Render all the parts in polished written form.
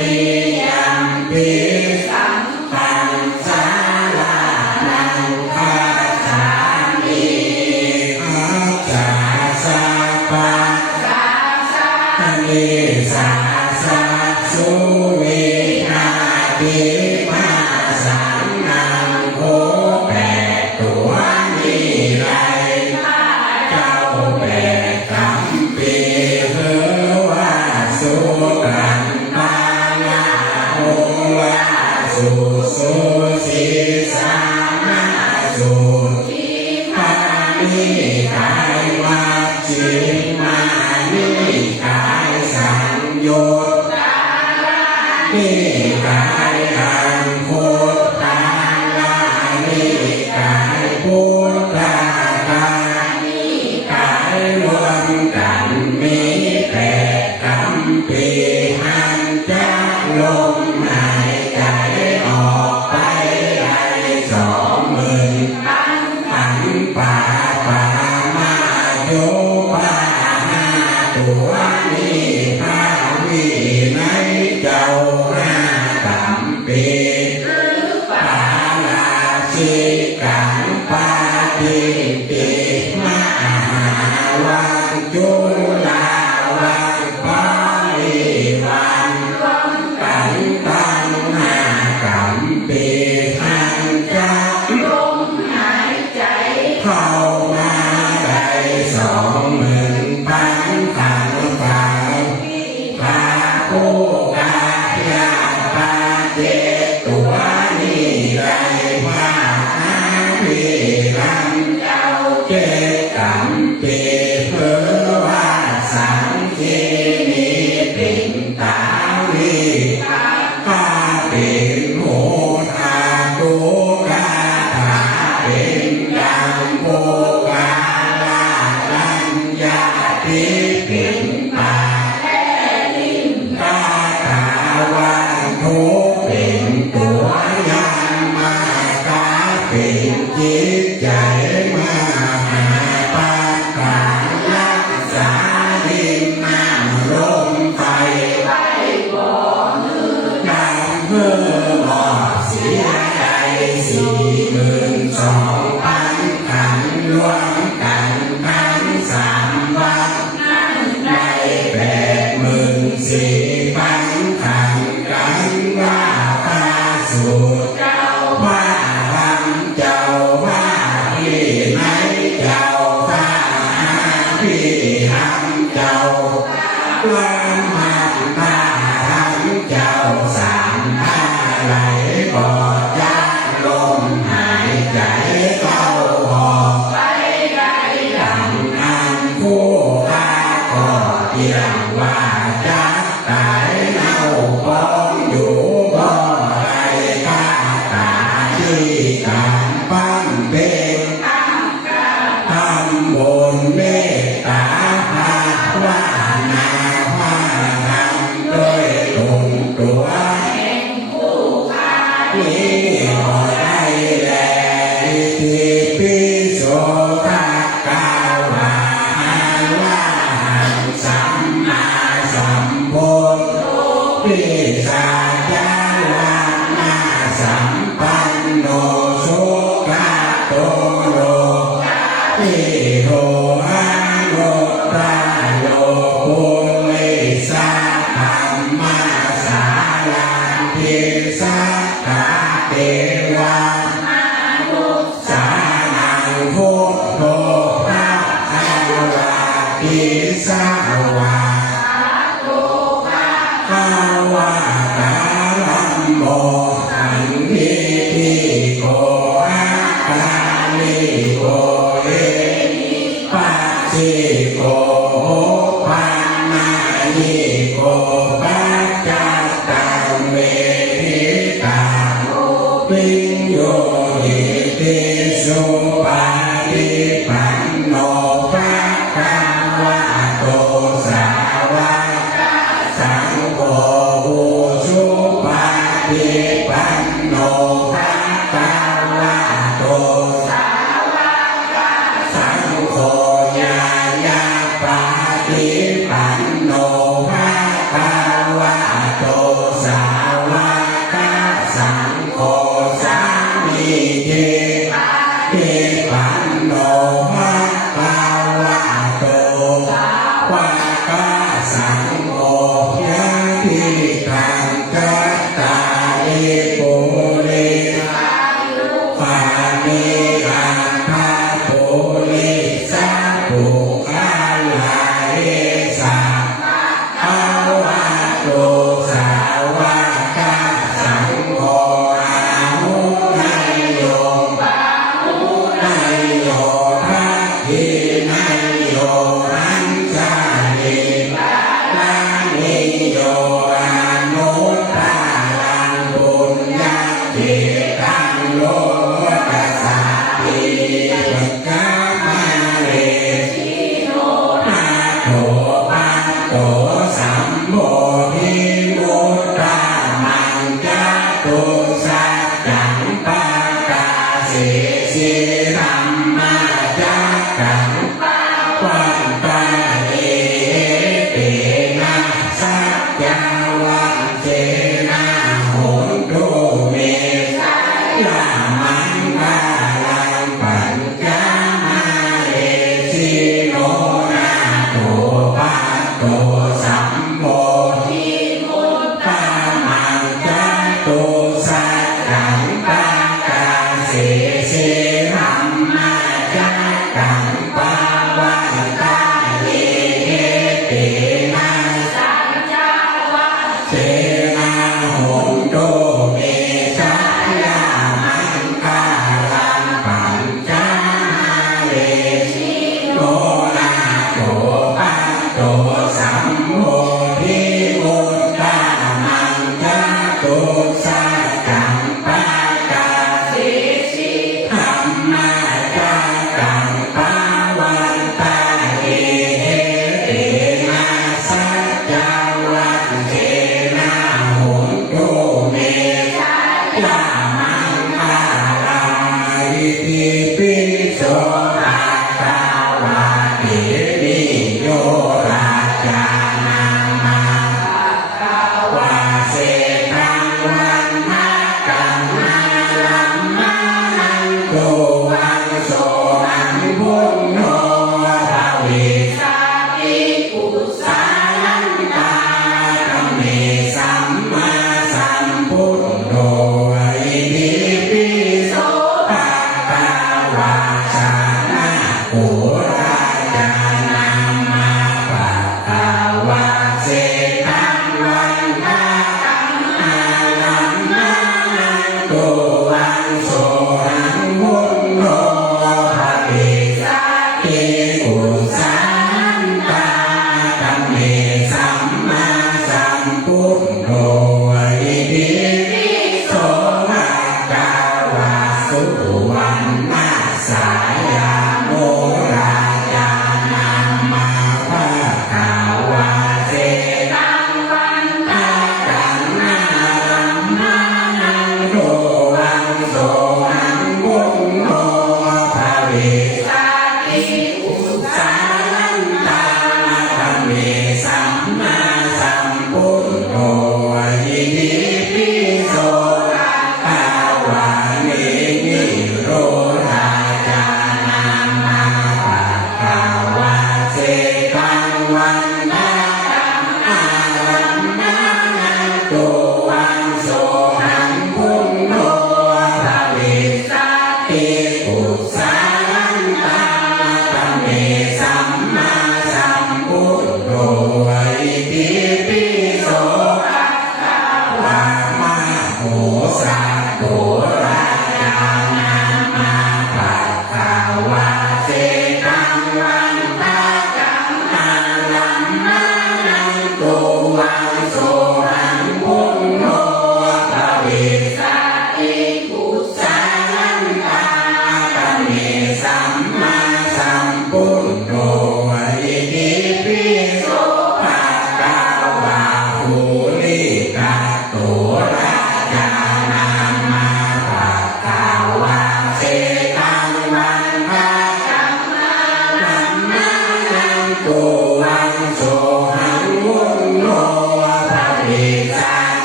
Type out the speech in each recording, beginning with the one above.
ติยัมปิสังฆังสารานังคัจฉามิอัจฉาสัพพะนิสัสสะสุวินาติมาสังนังโหแปดตัวนิไรเจ้าแปดคำปีเฮวาสุกันปาลาโหวาสุสุสีสามาสุปานิกายวัจจิมานิกายสังโยชน์นิกายอังพุทธาลานิกายพุทธากายนิกายรวมกันมีแปดคำปีหันจะลมหายใจออกไปได้20,000พันป่าป่ามาโยปาหาตัวนี้พาวิในเจ้าหน้าตำปีปาลาสิกันปาติปิมหาวังจุลาวังปาริวันกันตังหากำปีหันจะลมหายใจเข้ามาได้20,000พันขันฟังพาโอกายาปาเจตัวนี้ได้ว่าอาภิรัมเจ้าเจกัมปีเพื่อว่าสังคีนีเป็นตาวิข้าเป็นโหตาตุกาถาเป็นยังโภกาลาลัญญาติเป็นปาตาตาวันทุเป็นตัวยังมากาเป็นจิตใจมาหาปาตาลักษาดินน้ำลมไฟดังเพื่อหมอบเสียใจ42,000ขันรวมกันทั้ง3วันได้84,000ขันกันว่าพาสุดว่าทำเจ้าว่าที่ไหนเจ้าพาหาพี่ทำเจ้าวันหันพาทำเจ้า3ท่าไหลกอดจักลมหายใจเข้าออกดังอันผู้ข้าก็เที่ยงว่าจักตายเน่าปองอยู่บ่ไรข้าตาที่การปั้นเป็นทำบุญเมตตาภาวนาภาทำด้วยตุงตัวนี้ก็ได้แลที่ปิโสภะกาวาว่าสัมมาสัมพุทธปิสาจารานาสัมปันโนสุขโตโลอิโหอะโลตาโลปุริสาธัมมาสาลังทิสัตตาเทวาสานังพุทโธพระอรติสาวาภาวะตาลัมโมอันนิพิโกอาคาลิโกเอปัจจิโกปันนานิโกปัจจัตตังเวทิตังปิญโยหิติสุปาติปันโนภะคะวะโตสาวกสังโฆสุปาติปันโนภะคะวะโตสังโฆญาญาปาติปันโนภะคะวะโตสา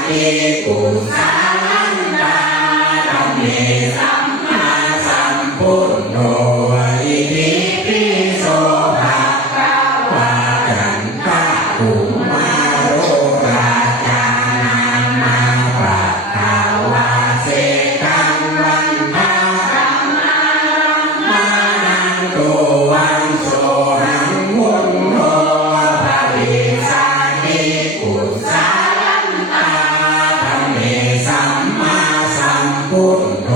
ติปุสาลันตาธัมเมสัมมาสัมพุทโธอิติปิโสภะคะวะจันทะภูมาโรราจานามาภะคะวะเสกังวันทาธัมมามานังโตวันโสหังมุนโนภะริสานิปุสาลันตาธัมเมสัมมาสัมพุทโธ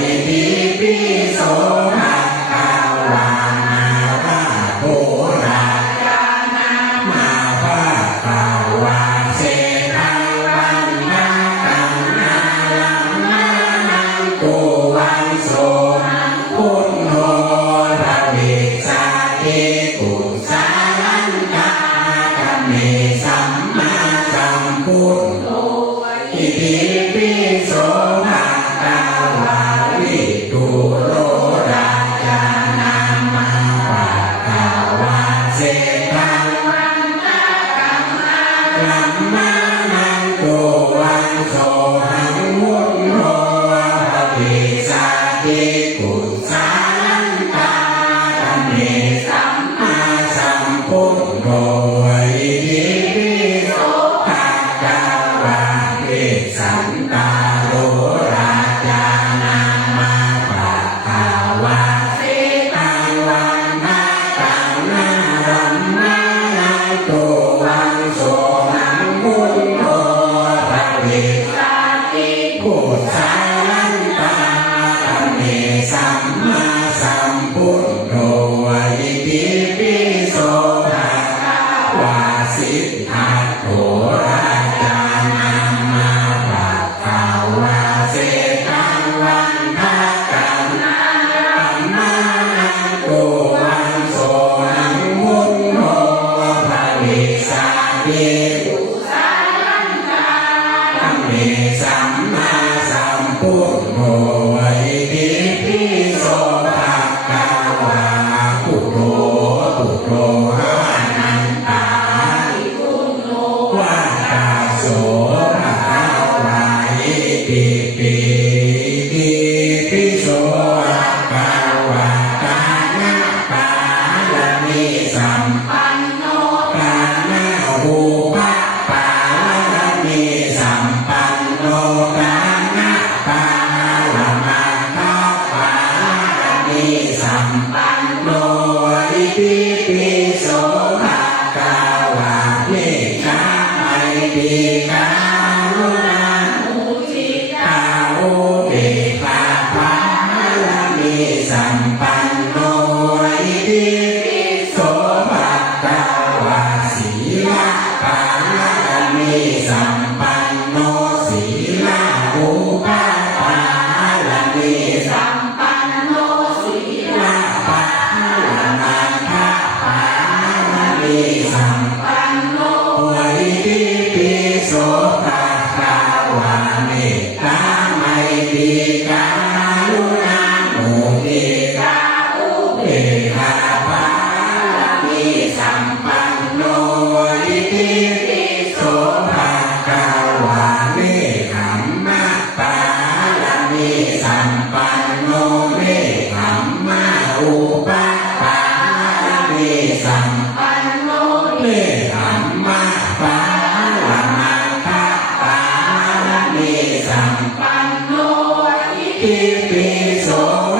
อิติปิโสภะคะวะนาราโภราจานามาภะคะวะเสกังวันทาธัมมาลังมานังโตวันโสหังพุทโธภะริสานิปุสาลันตาธัมเมสัมมาสัมพุทโธอิติปิโสภะคะวะวิตุโรราจานามาภะคะวะเสกังวันทาธัมมาลังมานังโตวันโสหังมุนโธภะริสานิปุสาลันตาธัมเมสัมมาสัมพุทโธอิติปิโสภะคะวะเวสันตาโรราจานามาภะคะวะเสกังวันทาธัมมาลังมานังโตวันโสหังมุนโธภะริสานิปุสาลันตาธัมเมสัมมาสัมพุทโธอิติปิโสภะคะวะสิทธัตโถราจานามาภะคะวะเสกังวันทาธัมมาลังมานังโตวันโสหังมุนโธภะริสานิปุสาลันตาธัมเมสัมมาสัมพุทโธอิติปิโสภะคะวะพุทโธพุทโธหานันตาวัตตาโสภะคะวะอิติปิอิติปิโสภะคะวะตานะปาลมิสัมปันโนกานะอุปปาลมิสัมปันโนกานะปาลมัคคะปาลมิสัมปันโนอิติปิโสภะคะวะเมตตาไมตรีกรุณามุทิตาอุเบกขาภาลมิสัมปันโนอิติปิโสภะคะวะศีลปาลมิสัมปันโนศีลอุปปาลมิสัมปันโนศีลปาลมัคคะปาลมิสัมปันโนอิติปิโสภะคะวะเมตตาไมตรีกรุณามุทิตาอุเบกขาภาลมิสัมปันโนอิติปิโสภะคะวะเนคขมมะปาลมิสัมปันโนเนคขมมะอุปปาลมิสัมปันโนเนคขมมะปาลมัคคะปาลมิสัมปันโนอิติปิโส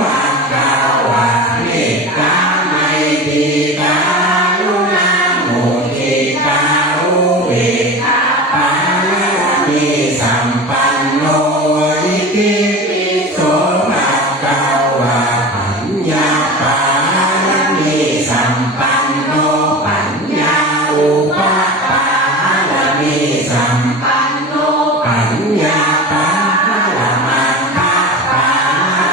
ภะคะวะเมตตาไมตรีกรุณามุทิตาอุเบกขาปาลมิสัมปันโนอิติปิโสภะคะวะปัญญาปาลมิสัมปันโนปัญญาอุปปาลมิสัมปันโนปัญญาปาลมัคคะปา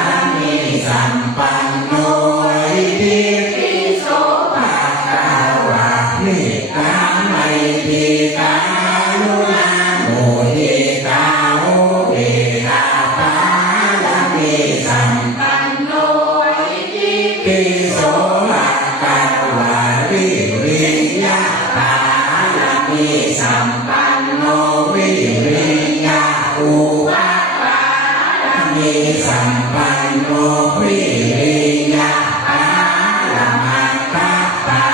ลมิสัมปันโนอิติปิโสภะคะวะเมตตาไมตรีกรุณามุทิตาอุเบกขาปาลมิสัมปันโนอิติปิโสภะคะวะวิริยะปาลมิสัมปันโนวิริ สัมปันโนวิริยะปาลมัตถปา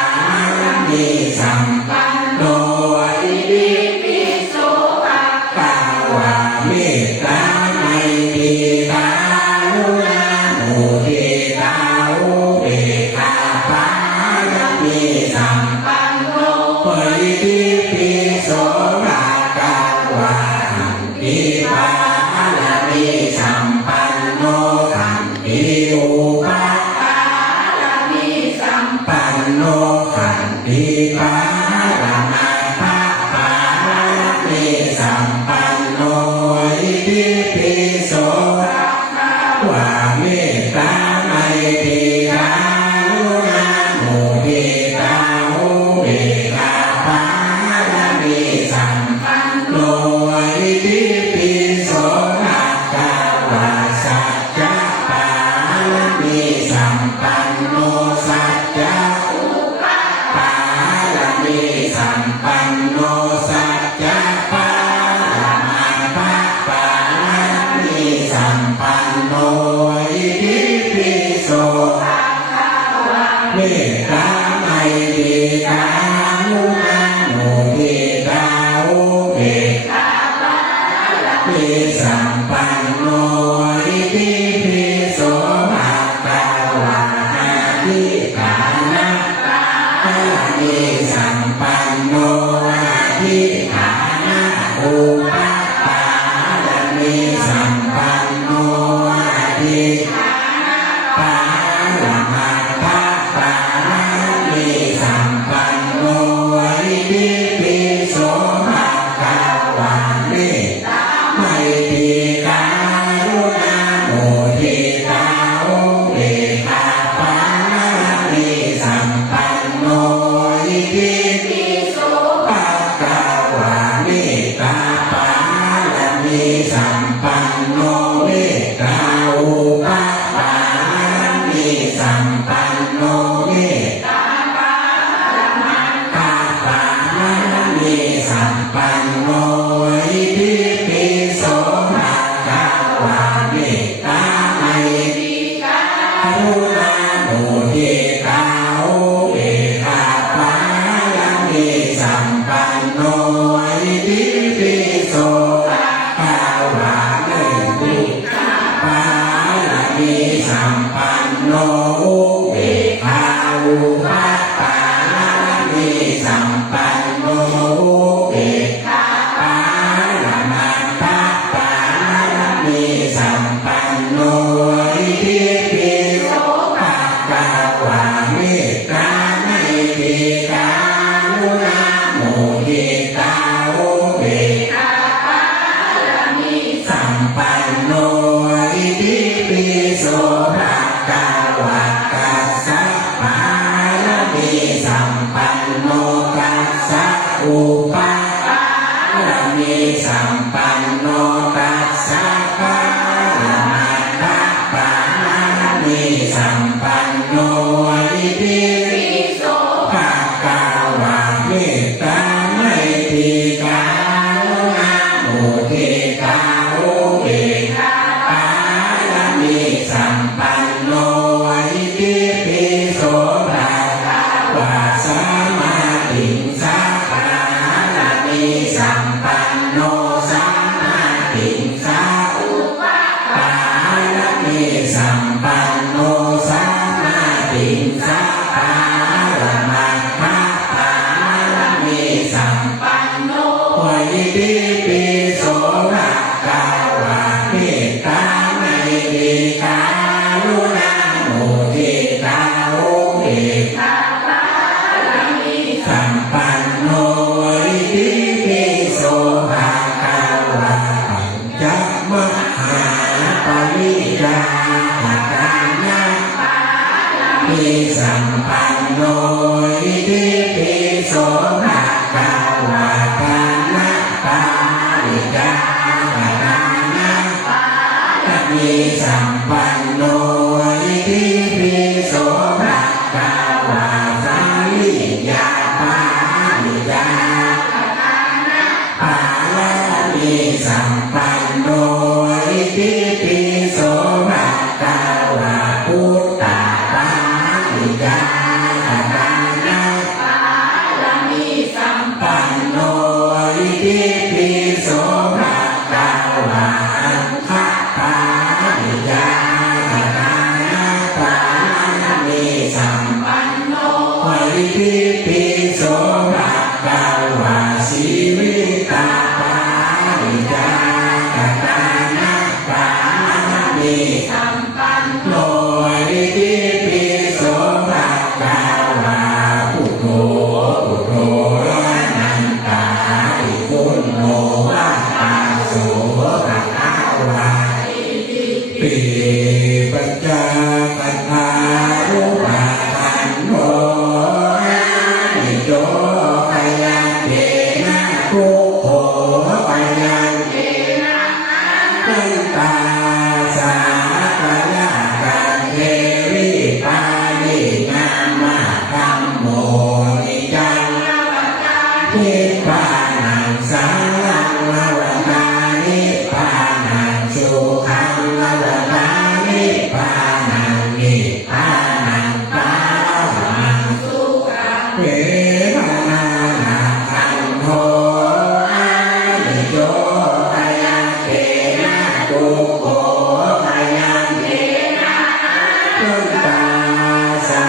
มิสัมปันโนอิติปิโสภะคะวะเมตตาไมตรีกรุณามุทิตาอุเบกขาปามิสัมปันโนอิติปิโสภะคะวะขันติปาลมิสัมปันโนขันติอุปาปาลมิสัมปันโนขันติปาลมัตถปาลมิสัมปันโนอิติปิโสภะคะวะเมตตาไมตรีกรุณามุทิตาอุเบกขาปาลมิสัมปันโนอิติปิโสภะคะวะสัจจะปาลมิสัมปันโนสัจจะอุปาปาลมิสัมปันโนสัจจะปาลมัตถปาลมิสัมปันโนอิติปิโสภะคะวะเมตตาไมตรีกรุณามุทิตาอุเบกขาปาลมิสัมปันโนอิติปิโสภะคะวะอะทิฐานะปาลมิสัมปันโนอะทิฐานะอุปาปาลมิสัมปันโนอะทิฐานะปาลมัตถปาลมิสัมปันโนอิติปิโสภะคะวะเมตตาไมตรีกรุณามุทิตาอุเบกขาปาลมิสัมปันโนอิติปิโสภะคะวะเมตตาปาลมิสัมปันโนเมตตาอุปาปาลมิสัมปันโนเมตตาปาลมัตถปาลมิสัมปันโนอิติปิโสภะคะวะเมตตาไมตรีกรุณามุทิตาอุเบกขาปาลมิสัมปันโนอิติปิโสภะคะวะเมตตาปาลมิสัมปันโนอุเบกขาอุปาปาลมิสัมปันโนอุเบกขาปาลมัตถปาลมิสัมปันโนอิติปิโสภะคะวะเมตตาไมตรีกรุณามุทิตาอุเบกขาปาลมิสัมปันโนอิติปิโสภะคะวะกัสสะปาลมิสัมปันโนกัสสะอุปาปาลมิสัมปันโนกัสสะปาลมัตถปาลมิสัมปันโนอิติปิโสภะคะวะเมตตาไมตรีกรุณามุทิตาอุเบกขาปาลมิสัมปันโนอิติปิโสภะคะวะสัมมาทิฏฐิปาลมิสัมปันโนสัมมาทิฏฐิอุปาปาลมิสัมปันโนสัมมาทิฏฐิปาลมัตถปาลมิสัมปันโนอิติปิโสภะคะวะเมตตาไมตรีกรุณามุทิตาอุเบกขาปาลมิสัมปันโนอิติปิโสภะคะวะปัญจมหาปริยาหานะปาลมิสัมปันโนอิติปิโสภะคะวะทานะปาริยาหานะปาลมิสัมปันโนอิติปิโสภะคะวะสัมมิยาปาริยาหานะปาลมิสัมปันโนอิติปิโส พานังนิพพานังปามังสุขังเวทนานาคันโทอานิโยพยังเทนะทุกโขพยังเทนะพุทธาสา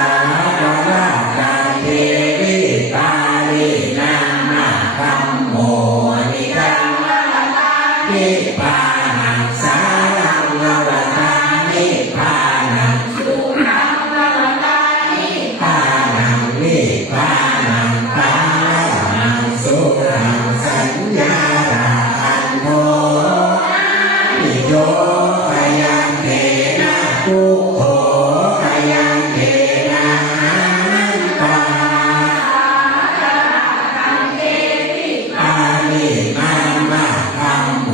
วกกันเทวิปารินามาคัมโมนิกังนิพพานังสารังนวตานิพพานังสุขังนวตานิพพานังนิพพานังปานังสุขังสัญญาราคันโทนิโยพยังเทนะทุกโขพยังเทนะอนันตาอานิมามาคัมโม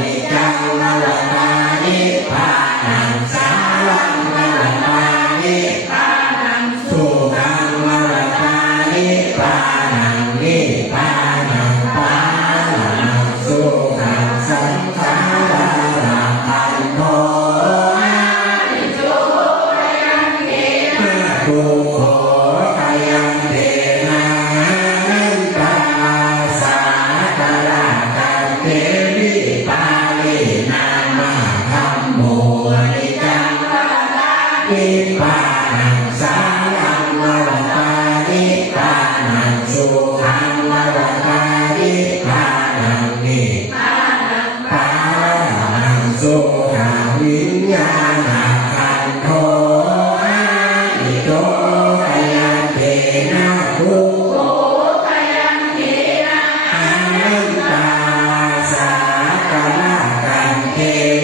นิจังนวตานิพพานังสารังนวตานิพพานังสุขังนวตานิพพานังนิพพานังปานังสุขังสังขาราคันโททุกโขพยังเทนะนันตาสากรากันเทวิปาลินามาคัมโมนิจังนิพพานังสารังนวตานิพพานังสุขังนวตานิพพานังนิพพานังสุขังวิญญาณคันโทอานิโยพยังเทนะทุกโขพยังเทนะอนันตาสากรากันเท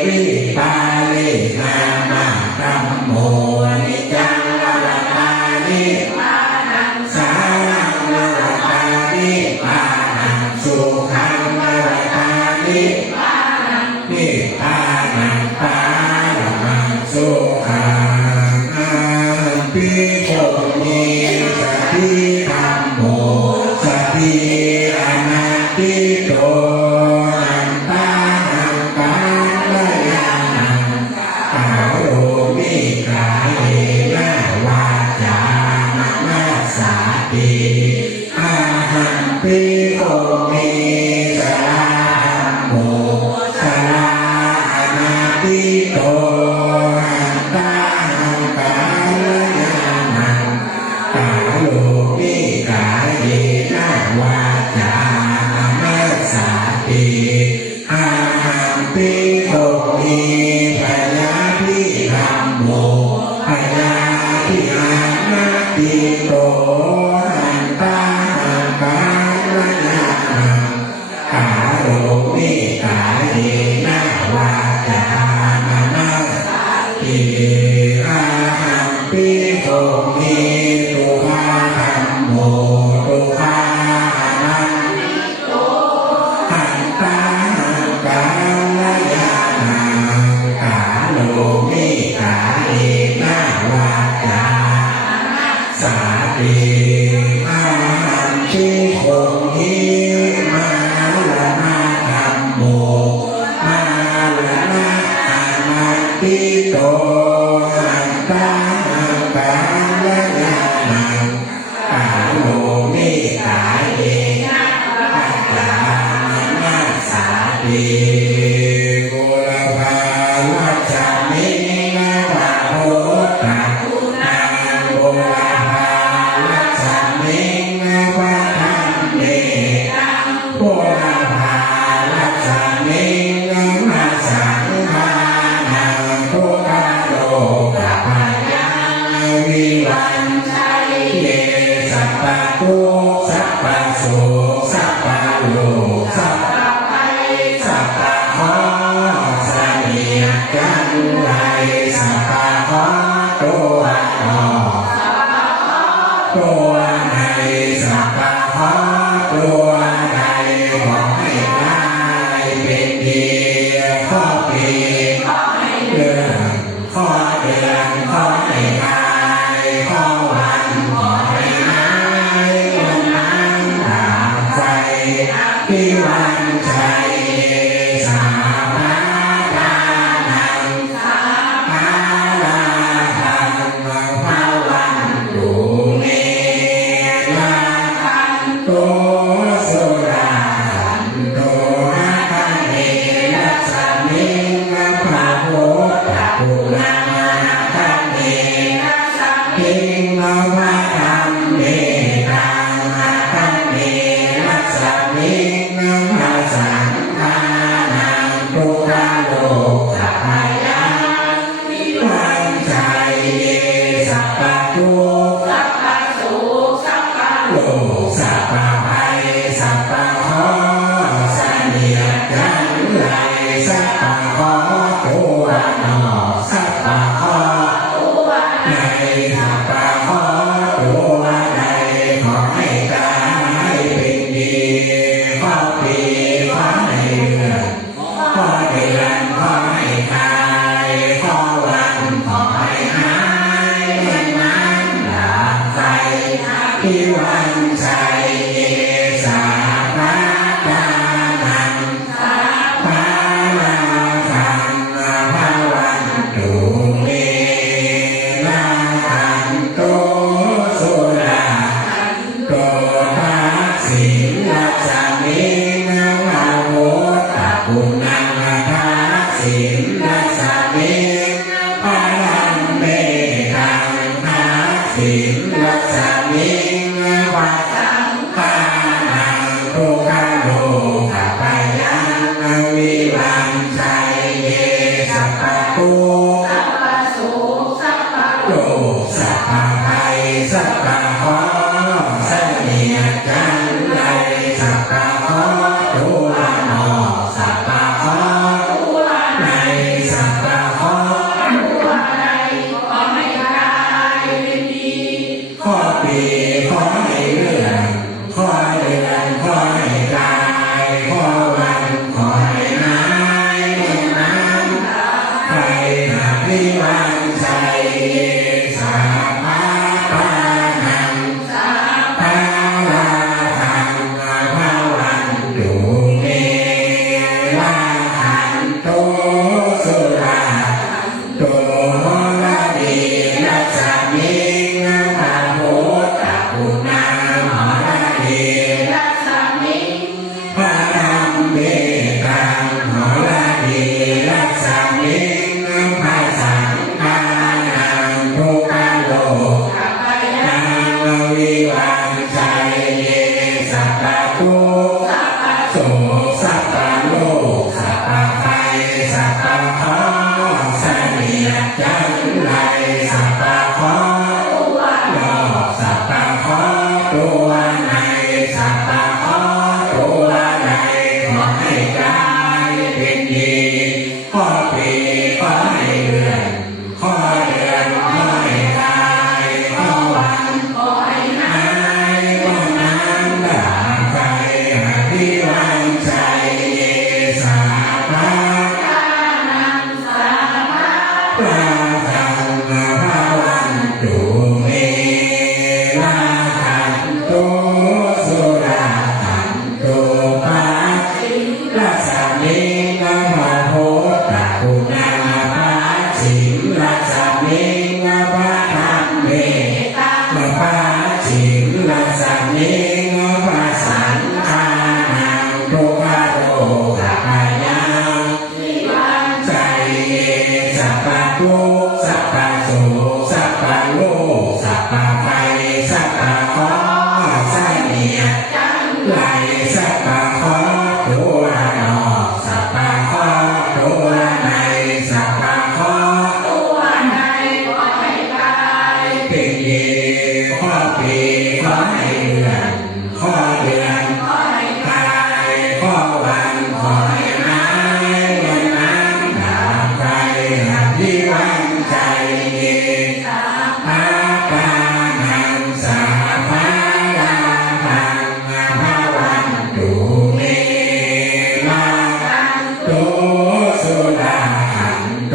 วิปาลินามาคัมโมนิจังนวตานิพพานังสารังนวตานิพพานังสุขังนวตานิพพานังนิพพานังปามังสุขังอาภิโภมิสติธัมโมสติอนาติโตอันตานังกาลยานังกาโรมิกาเอนะวาจามนัสสาติอาหังภิโภมิสลาธัมโมสลาอนาติโตอันตานังกาลยานังกาโลมิกาเอนะวาจามนัสสาติอาหังภิโภมิพยาธิธัมโมพยาธิอานาติโตอันตานังกาลยานังกาโลมิกาเอนะวาจามนัสสาติอาหังภิโภมิทุกขาธัมโมทุกขานันโตอันตานังกาลยานังกาโลมิกาเอนะวาจาสาติอาหังภิโภมิมาลนาธัมโมมาลนาอานันติโตอันตานังกาลยานังกาโลมิกาเอนะวาจามนัสสาติกุลภาลัจจมินะวะโหตะนังกุลภาลัจจมินะวะธัมเมกุลภาลัจจมินะมะสังฆานังทุกขโลกภัยยังวิวันชัยเยสัพพะทุกข์สัพพะโศกสัพพะโลกสัพพะภัยสัพพะขอเสนียดจันไรสัพพะขอตัวต่อตัวในสัพพะขอตัวใดขอให้ได้เป็นดีข้อปีเดือนข้อเดือนข้อให้ได้ข้อวันขอให้หายวันนั้นตามใจที่วันชัยสาภาทานังสา สิมรัสมิงพลังเมตังทักสิมรัสมิงวัดสังฆานังทุกขโลกปัญญังวิวังชัยเยสัพพะทุกข์สัพพะสุขสัพพะโลกสัพพะภัยสัพพะเคราะห์เสนียดจันไรสัพพะเคราะห์ตัวนอกสัพพะเคราะห์ตัวในสัพพะเคราะห์ตัวในขอให้กายเป็นดีข้อปีขอให้เรื่องข้อเดือนขอให้กายข้อวันขอให้หายน้ำไปหาพิวันใจสัพพะปานังสัพพะลาทังภาวันตุเมลาหันโตสุราโตโหระดีรัสมิงพระโพธปุณาหอระดีรัสมิงพระธรรมเมตังหอระดีรัสมิงพระสังฆานังทุกขโลกปัญญังวิวังชัยเยสัพพะทุกข์สัพพะโสสัพพะโลกสัพพะภัยสัพพะเคราะห์เสนียดจันไรสัพพะเคราะห์ตัวนอกสัพพะเคราะห์ตัวในสัพพะเคราะห์ตัวในขอให้กายเป็นดีข้อปีขอให้เดือนข้อเดือนขอให้กายข้อวันขอให้หายวันนั้นด่าใครหาที่วันใจเยสัพพะกานังสัพพะปลาทังภาวันตุเมลาทันโตสุราทันโตปัสสิรัสมิงพระโพธปุณาปัสสิรัสมิงพระธรรมเมตังปัสสิรัสมิงพระสังฆานังทุกขโลกปัญญังวิวังชัยเยสัพพะทุกข์สัพพะโสสัพพะโลกสัพพะภัยสัพพะเคราะห์เสนียดจันไรสัพพะเคราะห์ตัวนอกสัพพะเคราะห์ตัวในสัพพะเคราะห์ตัวในขอให้กายเป็นดีข้อปีขอให้เดือนข้อเดือนขอให้กายข้อวันขอให้หายวันนั้นด่าใครหาที่วันใจเยสัพพะปานังสัพพะลาภังภาวันตุเมลาทันโตสุราหันโต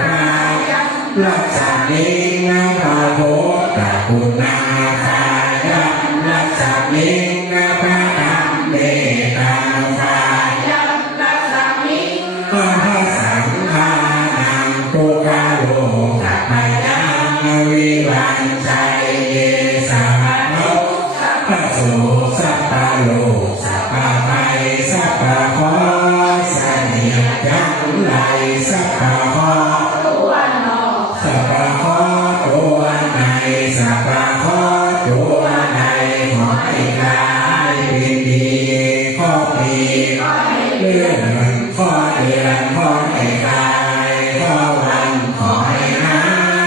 ภายังรัสมิงพระโพธปุณาภายังรัสมิงพระธรรมเมตังภายังรัสมิงพระสังฆานังทุกขโลกปัญญังวิวังชัยเยสัพพะทุกข์สัพพะโสสัพพะโลกสัพพะภัยสัพพะเคราะห์เสนียดจันไรสัพพะเคราะห์ตัวนอกสัพพะเคราะห์ตัวในสัพพะเคราะห์ตัวในขอให้กายเป็นดีข้อปีขอให้เลื่อนข้อเดือนขอให้กายข้อวันขอให้หา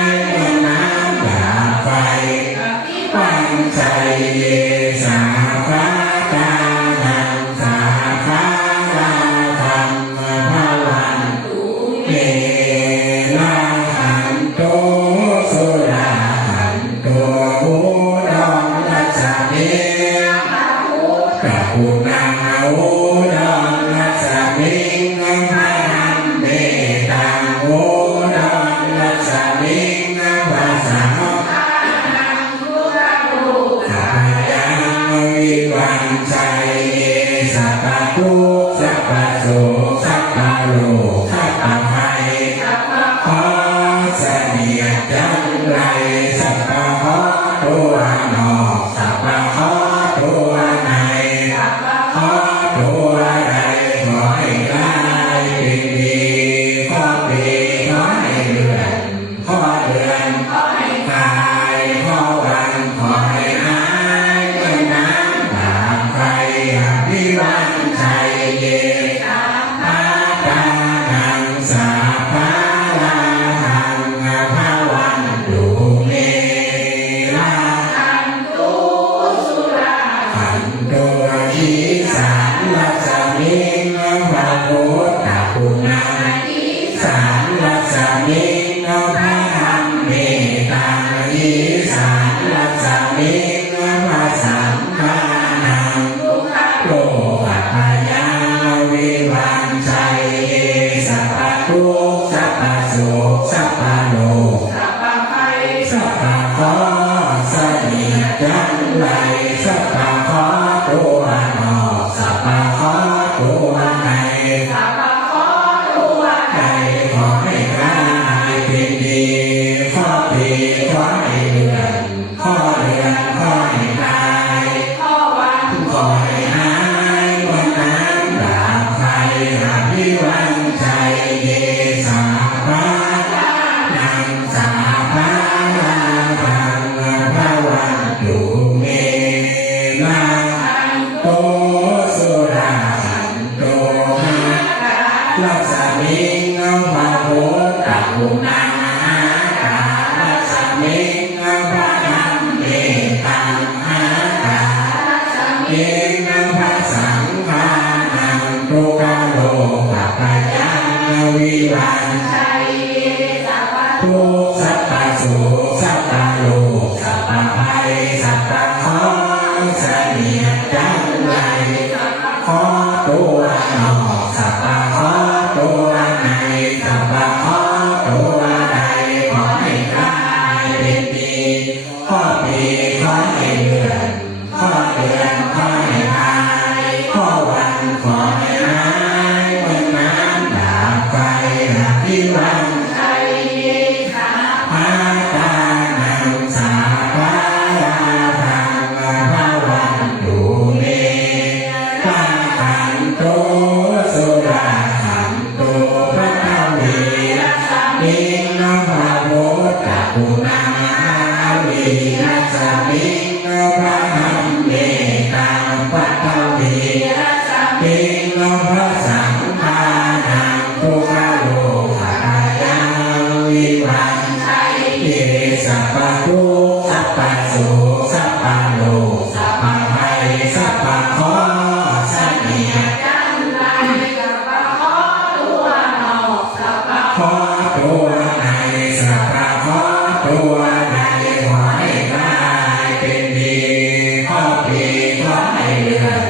ยวันน้ำด่าไฟวันใจเยสัพพะกานังสัพพะลาทังภาวันตุเม สานรัศมิงพระธรรมเมตังอีสานรัศมิงพระสังฆานังโลกัปยังวิวังชัยสัพพทุกข์สัพพโศกสัพพโลกสัพพภัยสัพพขอเสนียดจันไรสัพพขอตัวนอกสัพพขอตัวในสัพพขอตัวในขอให้กลายเป็นดีขอปีขอให้เดือนขอเดือนขอให้ตายขอวันขอให้หายวันนั้นดับไฟอภิวันชัยเยสาภานังสาภาพังพระวันตุเมนาโตสุราสันโตรัศมิงพระโพธกุณารัศมิงพระธรรมเมตังรัศมิงพระสังฆานังทุกขโลกัปปยังวิวันชัยทุกสัพพโสสัพพโลกสัพพภัยสัพพขอเสนียดจันไรขอตัวนอกสัพพขอตัวในสัพพขอตัวใดขอให้กลายเป็นดีขอปีขอให้เดือนขอเดือนขอให้หายขอวันขอให้หายวันนั้นดับไฟอภิวันชัยพาตานังสาภาพังพระวันตุเมตังขันโตสุราขันโตพระเทวีรัสมิงพระโพธกุณาวิรัสมิงพระธรรมเมตังพระเทวีรัสมิงพระสังฆานังทุกขโลกัปปยังวิวันชัยเยสัพพทุกข์สัพพโศกสัพพโลกสัพพภัยสัพพขอเสนียดจันไรสัพพขอตัวนอกสัพพขอตัวในสัพพขอตัวในขอให้กลายเป็นดีขอปีขอให้เดือน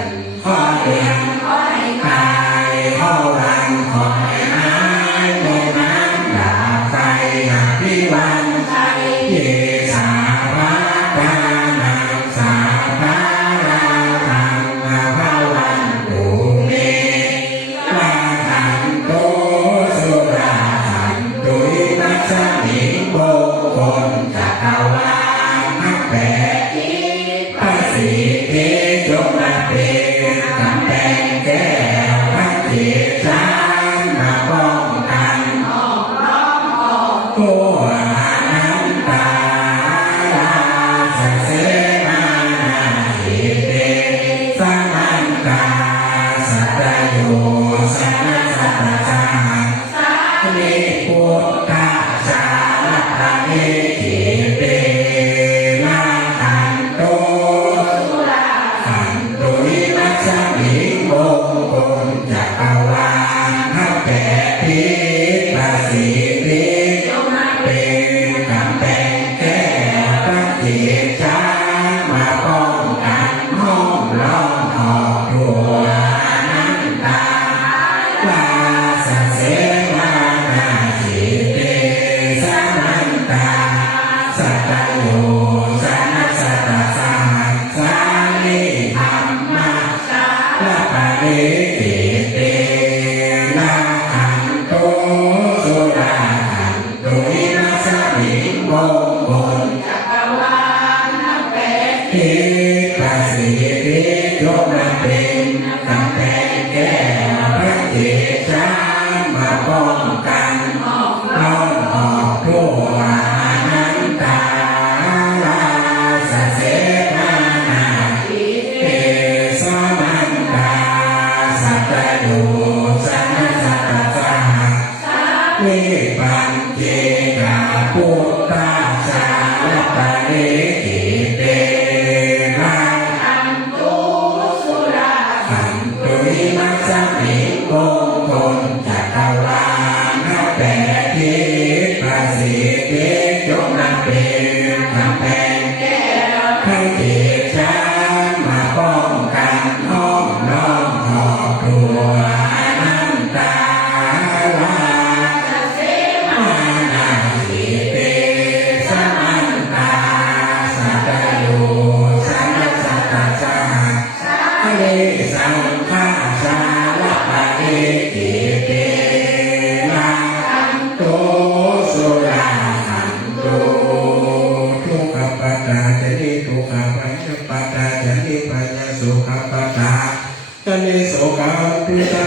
ขอเดือนขอให้ตายขอวันขอให้หายในนั้นดับไฟอภิวันชัยเยสาภาตานังสาภาราพังพระวันตุเมลาขันโตสุราขันตุรัสมิงโบกลจักรวาลนับแปดพระสิทธิจงมาเป็นกำแพงแก้วพระเจตามาป้องกันตัวอนันตาลาสเสนานาหิเตสัมมันตาสัตโยสัมมัสสัตตาสัพเพพุทธาสารัตเนติเตนาขันโตสุราขันตุรัสมิงโบกลจักรวาลนับแปดทิศประสิทธิจงมาเป็นกำแพงแก้วพระเจตามาป้องกันห้อมล้อมออกทั่วอนันตาลาสเสนานาหิเตสัมมันตาสัตโยสันนัสสัตตาสังสาลิธรรมะละปะริติเตนะขันโตสุราขันตุรัสมิงโบกลจักรวาลนับแปดทิศประสิทธิจงมาเป็นกำแพงแก้วพระเจตามาป้องกันล้อมออกทั่วอนันตาลาสเสนานาหิเตสัมมันตาสัตโยสันนัสสัตตาสังสัพเพปัญเจกาพุทธาสารัตเนติเตนะขันโตสุราขันตุรัสมิงโบกลจักรวาลนับแป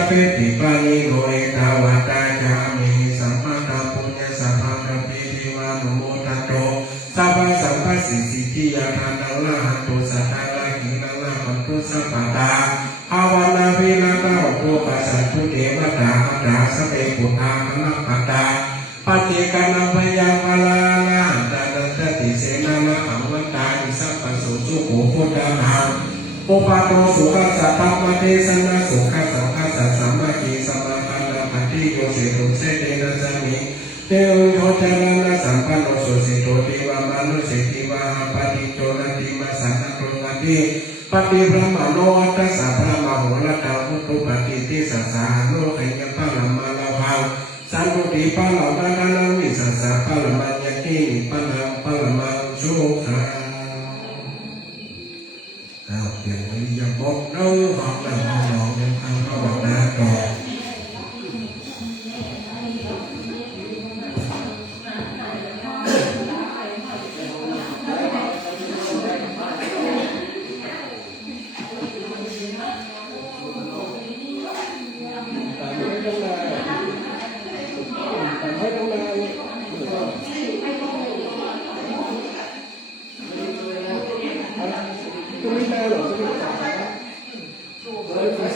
เพติปานิโกเอตาวาตาจามิสัมมาตาปุญญสัพพะกปิเทวานุโมทันโตสัพพะสัมภสิสิทธิยาทานังลาหันตุสัทธาลาหินังลาหันตุสัพพะตาภาวนาวินาตาอุปปัสสัตถุเทวตาอัตตาสเปปุถามนัปปตาปฏิกานัพยังพลาลาตาตันตติเสนานะอัมวันตาอิสัพพะสุสุโขพุทธานังโอปาโตสุขัสสะธรรมเทศนาสุขัสสังฆัสสะสัมมาทิสัมมาปันนาปฏิโยเสตุเสเตนะสมิเตโยจานะสัมปันโนสุสิโตติวามานุสิติวาปฏิโจรติมาสันตโตงติปฏิพระมโนอัตตสัพพะมโหระตาอุตุปฏิทิสัสสะโลกยัมปะละมาลาภังสันตุติปะละมะนานามิสัสสะปะละมัญญตินิปะนังปะละมังสุขังเปลี่ยนวิญญาณบดเนื้อหอมแต่หอมหอมยังทำก็บอกได้ต่อ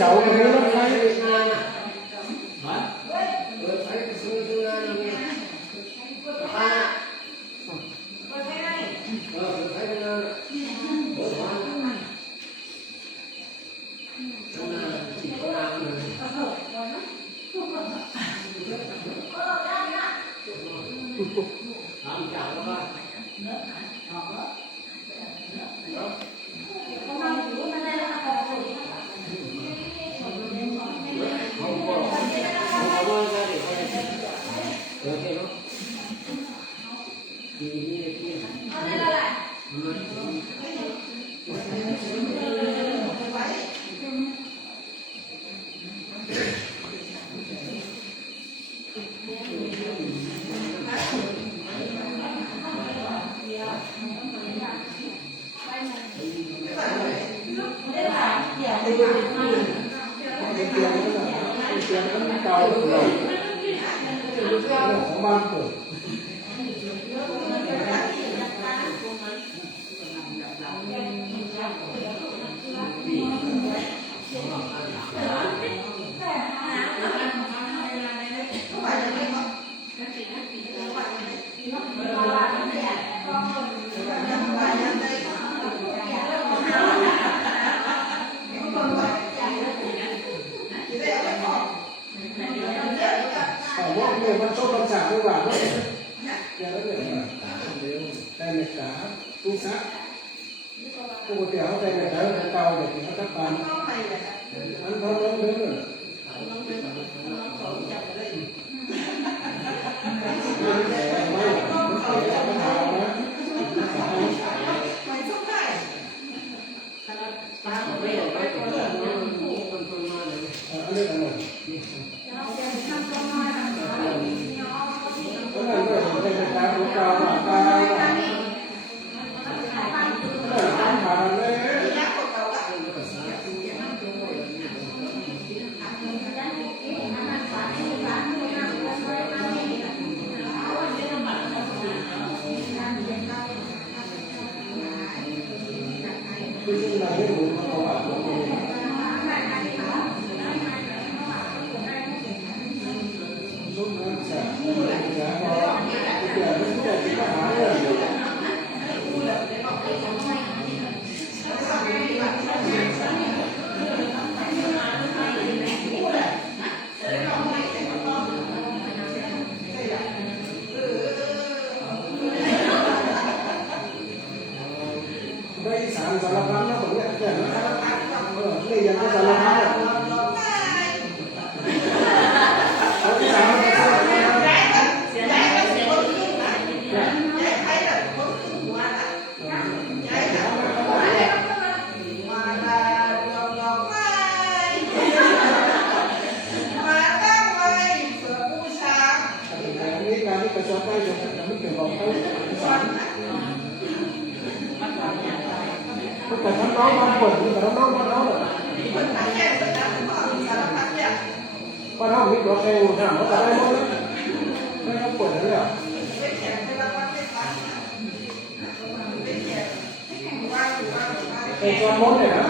cháu có biết lắm hayของบ้านเปิดมันชอบรักษาด้วยว่าเนี่ยแล้วเนี่ยแต่ในขาตุ้งซักปกติเขาแต่ในขาเก่าแบบนี้เขาตัดปานอันเขาล้มเนื้อสารพัดนะผมเนี่ยแต่นี่ยังไม่สารพัดอ่ะนี่การที่กระชากได้จะไม่เป็นของเขาแต่ทั้งน้องบางคนแต่ทั้งน้องบางน้อง ป้าเท่ามีตัวเองถามว่าจะได้มั้งได้ก็เปิดแล้วเนี่ยเป็นตัวมดเนี่ยนะ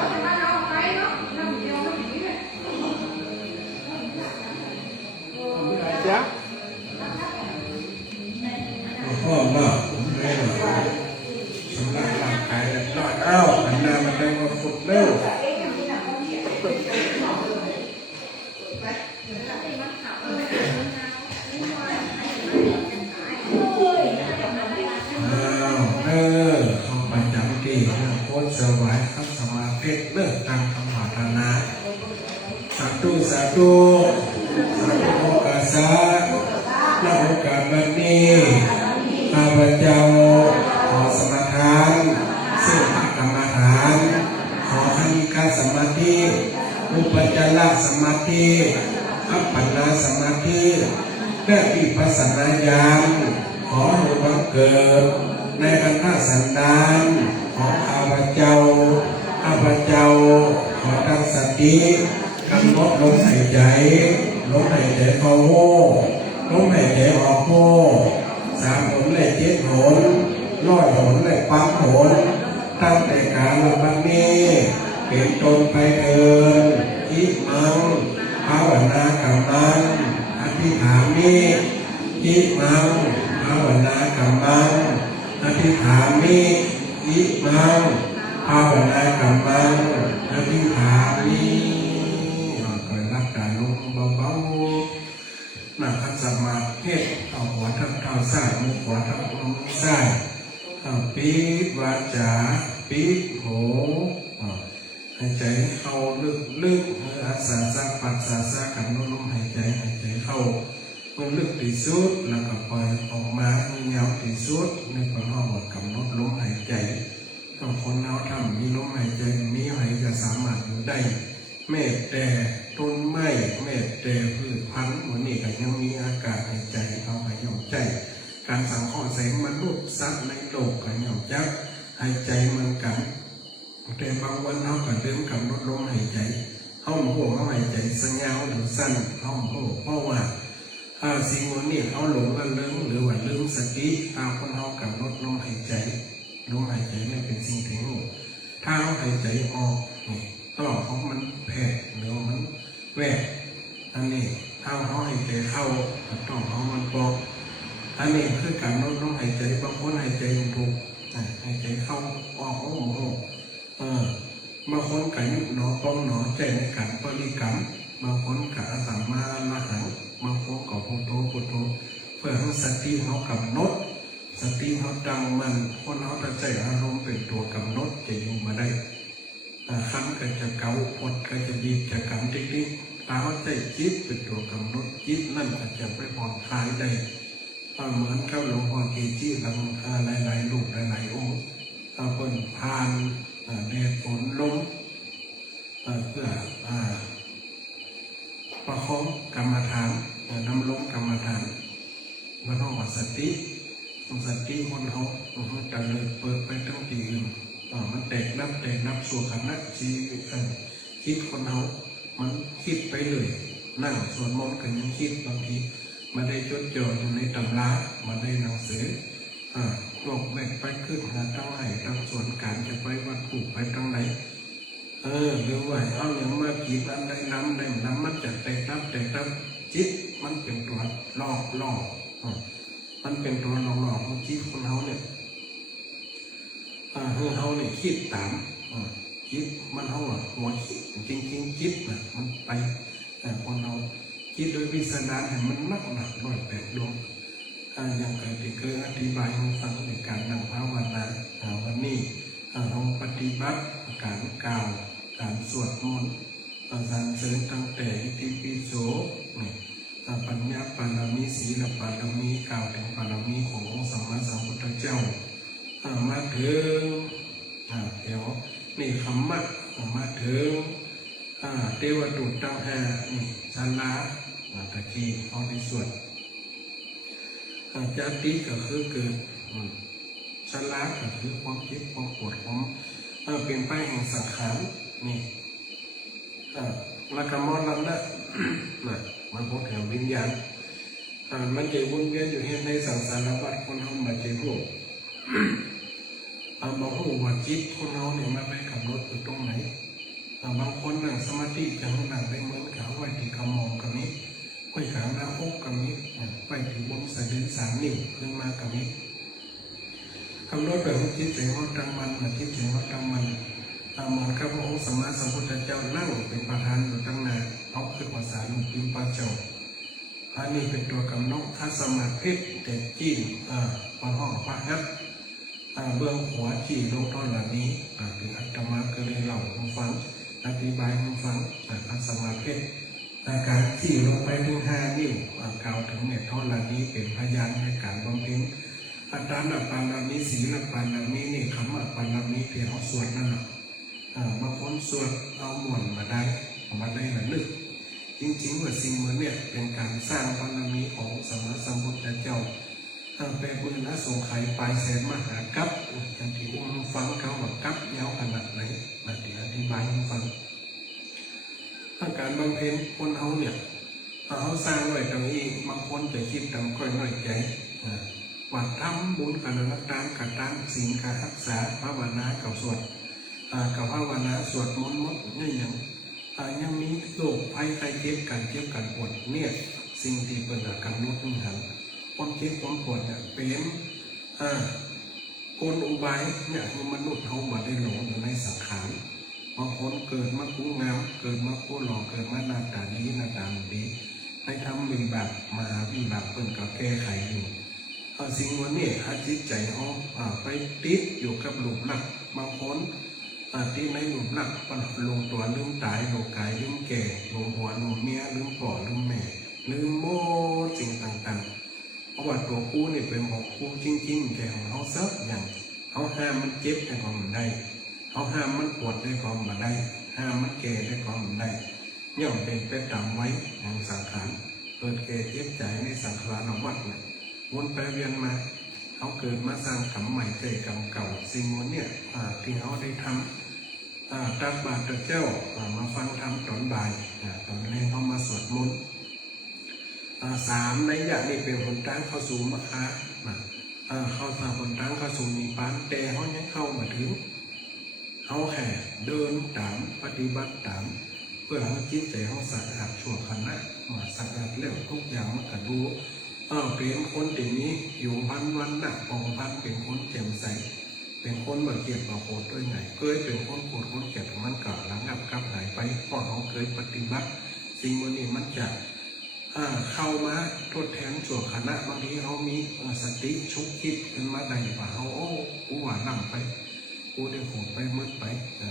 จ๊ะพ่อมาไม่หรอกสำนักหลักขายหน่อยเอ้าอันนั้นมันได้มาฝึกเร็วเข้าไปจำที่โคตรสวายครับสมาเพชรเลิกตั้งคำปรารถนาสาธุสาธุสาธุโอกาสาณโอกาสบัดนี้ข้าพเจ้าขอสมาทานซึ่งพระกรรมฐานขอคณิกาสมาธิอุปจารสมาธิอัปปนาสมาธิและวิปัสสนาญาณขอให้บังเกิดในขันธ์สันดานของข้าพเจ้าขอตั้งสติกำหนดลมหายใจลมหายใจเข้าโม่ลมหายใจออกโม่3 หนและ7 หน100 หนและ8 หนตั้งแต่การละบัดนี้เป็นต้นไปเถิดอิมังภาวนากรรมังอธิษฐามิอิมังภาวนากรรมังอธิษฐามิอิมังภาวนากรรมังอธิษฐามิคอยรับการลงเบาๆนักขัดสมาธิเอาหัวทับเท้าซ้ายมือขวาทับมือซ้ายปิดวาจาปิดหูหายใจเข้าลึกอัศสาสะปัสสาสะกันลมหายใจเข้ามันลึกที่สุดแล้วก็ปล่อยออกมาเงาที่สุดในความห้องกำหนดลมหายใจคนเราทำมีลมหายใจมีหายใจสามารถอยู่ได้แม้แต่ต้นไม้แม้แต่พืชพันธุ์วันนี้ก็ยังมีอากาศหายใจเข้าหายใจการสังเคราะห์แสงมนุษย์สัตว์ในโลกก็ยังจักหายใจเหมือนกันแต่บางวันเขาก็เริ่มกำหนดลมหายใจเขาโม่เขาหายใจสัญญาหรือสั้นเขาโม่เพราะว่าสิ่งวันนี้เขาหลงละเลิงหรือว่าลืมสติคนเขากำหนดลมหายใจลมหายใจไม่เป็นสิ่งที่รู้ถ้าเขาหายใจออกต่อของมันแผ่หรือมันแหวกอันนี้ถ้าเขาหายใจเข้าต่อของมันปอกอันนี้คือการลดลมหายใจบางคนหายใจถูกหายใจเข้าออกโอ้โหบางคนกับยุบหนอป้องหนอใจในการบริกรรมบางคนกับสัมมาละหังบางคนกับพุทโธเพื่อให้สติเขากำหนดสติเขาดังมันคนเขาตั้งใจอารมณ์เป็นตัวกำหนดจะอยู่มาได้คำก็จะเกาพดก็จะบีบจะกำติ๊กตาเขาใจจิตเป็นตัวกำหนดจิตนั่นอาจจะไปผ่อนคลายได้เหมือนกับหลวงพ่อเกจิหลายรูปหลายองค์คนผ่านแดดฝนลมเพื่อประคองกรรมฐานดำรงกรรมฐานมันต้องวัดสติคนเขาจะเลยเปิดไปทั้งที่อื่นมันแตกนับส่วนขณะชีวิตคิดคนเขามันคิดไปเลยนั่งสวดมนต์กันยังคิดบางทีมาได้จดจ่ออยู่ในตำรามาได้หนังสือโลกแบกไปขึ้นหาตั้งไหนตั้งส่วนการจะไปวัดผูกไปตั้งไหนหรือว่าเอาอย่างมากีดอันใดน้ำมันจะแตกรับจิตมันเป็นตัวหลอกมันเป็นตัวหลอกของจิตคนเขาเนี่ยเขาเนี่ยคิดตามคิดมันเขาหัวคิดจริงจิตนะมันไปคนเราคิดโดยวิสดารให้มันนัก108 ดวงอย่างที่เคยอธิบายให้ฟังในการนั่งภาวนาวันนี้เราปฏิบัติการกล่าวการสวดมนต์การเสริญตั้งแต่อิติปิโสปัญญาปารมีศีลปารมีกล่าวถึงปารมีขององค์สัมมาสัมพุทธเจ้ามาถึงเดี๋ยวนี่คำมัดมาถึงเทวตุตั้งนี่ชันละตะกี้เอาที่สวดจติก็คือเกิดชันละก็คือความคิดความปวดความเป็นไปแห่งสังขารนี่ละกมลละ มันพบแถววิญญาณมันจะวนเวียนอยู่ในสังสารวัฏคนเฮามาเจอพวกบางคนว่าจิตคนเฮาเนี่ยมาไปกับรถอยู่ตรงไหนบางคนนั่งสมาธิจังนั่งได้เหมือนเขาไว้ที่ขมองกับนี้ไว้ขางหน้าอกกับนี้ไว้ที่บนสะดือ3 นิ้วขึ้นมากับนี้คำรถแบบจิตใจว่าตั้งมันจิตใจว่าตั้งมันเหมือนกับพระองค์สัมมาสัมพุทธเจ้านั่งเป็นประธานอยู่ตั้งนานเอาคือภาษาลุงพิมพ์ปาเจ้าอันนี้เป็นตัวกำนกทัศมาพิษแต่จีนปนห้องพระฮัทเบื้องหัวจีลงท่อนเหล่านี้ถึงอัตมาก็เลยเล่าให้ฟังอธิบายให้ฟังทัศมาพิษการที่ลงไปถึง5 นิ้วกล่าวถึงเนี่ยท่อนเหล่านี้เป็นพยานในการบำเพ็ญอัตตานาปานามิศีลปานามินี่คำว่าปานามิที่เขาสวดนั่นแหละบางคนสวดเอาหมวนมาได้ระลึกจริงๆว่าสิ่งเหมือนเนี่ยเป็นการสร้างบารมีของสัมมาสัมพุทธเจ้าไปบุญนะสงไขปลายแสนมหากัปอย่างที่อุ้มฟังเขาว่ากัปยาวขนาดไหนมาอธิบายให้ฟังถ้าการบำเพ็ญคนเขาเนี่ยเขาสร้างไว้ตรงนี้บางคนจะคิดตามค่อยน้อยใจวัดทำบุญกันละตามกันตามศีลการรักษาภาวนากับสวดกับภาวนาสวดมนต์นี่อย่างยังมีโรคภัยไข้เจ็บกันปวดเนี่ยสิ่งที่เป็นกำหนดนี่หันคนเจ็บคนปวดเนี่ยเป็นกลอุบายเนี่ยคือมนุษย์เขามาได้หลงอยู่ในสังขารบางคนเกิดมาคุ้งงามเกิดมาผู้หล่อเกิดมาหน้าตาดีให้ทำวิบากมาวิบากเป็นกับแก้ไขอยู่สิ่งวันนี้จิตใจเขาไปติดอยู่กับหลุมหลักบางคนที่ในหลุมหลักลงตัวลืมตายลงกายลืมแก่ลงหัวลงเมียลืมพ่อลืมแม่ลืมโมสิ่งต่างๆเพราะว่าตัวกูนี่เป็นของกูจริงๆแต่ของเขาเซิร์ฟอย่างเขาห้ามมันเจ็บได้ความได้เขาห้ามมันปวดได้ความมาได้ห้ามมันแก่ได้ความมาได้ย่อมเป็นไปตามไว้ของสังขารเกิดแก่เจ็บใจในสังขารวัฏเนี่ยวนไปเวียนมาเขาเกิดมาสร้างกรรมใหม่ใจกรรมเก่าสิ่งวันเนี่ยที่เขาได้ทำตักบาตรเจ้ามาฟังธรรมตอนบ่ายตอนแรกเขามาสวดมนต์3 ในอย่างนี้เป็นหนทางเข้าสู่มรรคเข้าสู่หนทางเข้าสู่นิพพานแต่เขายังเข้ามาถึงเขาแห่เดินตามปฏิบัติตามเพื่อให้จิตใจเขาสะอาดชั่วขณะสะอาดแล้วทุกอย่างมันกระดูเป็นคนตินี้อยู่พันวันหนักปองพันเป็นคนแจ่มใสเป็นคนบาดเจ็บบาดโหดด้วยไงเคยเป็นคนโกรธคนเกลียดมันก็ระงับกับหายไปเพราะเขาเคยปฏิบัติสิ่งวันนี้มันจะเข้ามาทดแทนส่วนคณะบางทีเขามีสติชุกคิดขึ้นมาได้ว่าเขากูหวานนำไปกูได้โหดไปมืดไป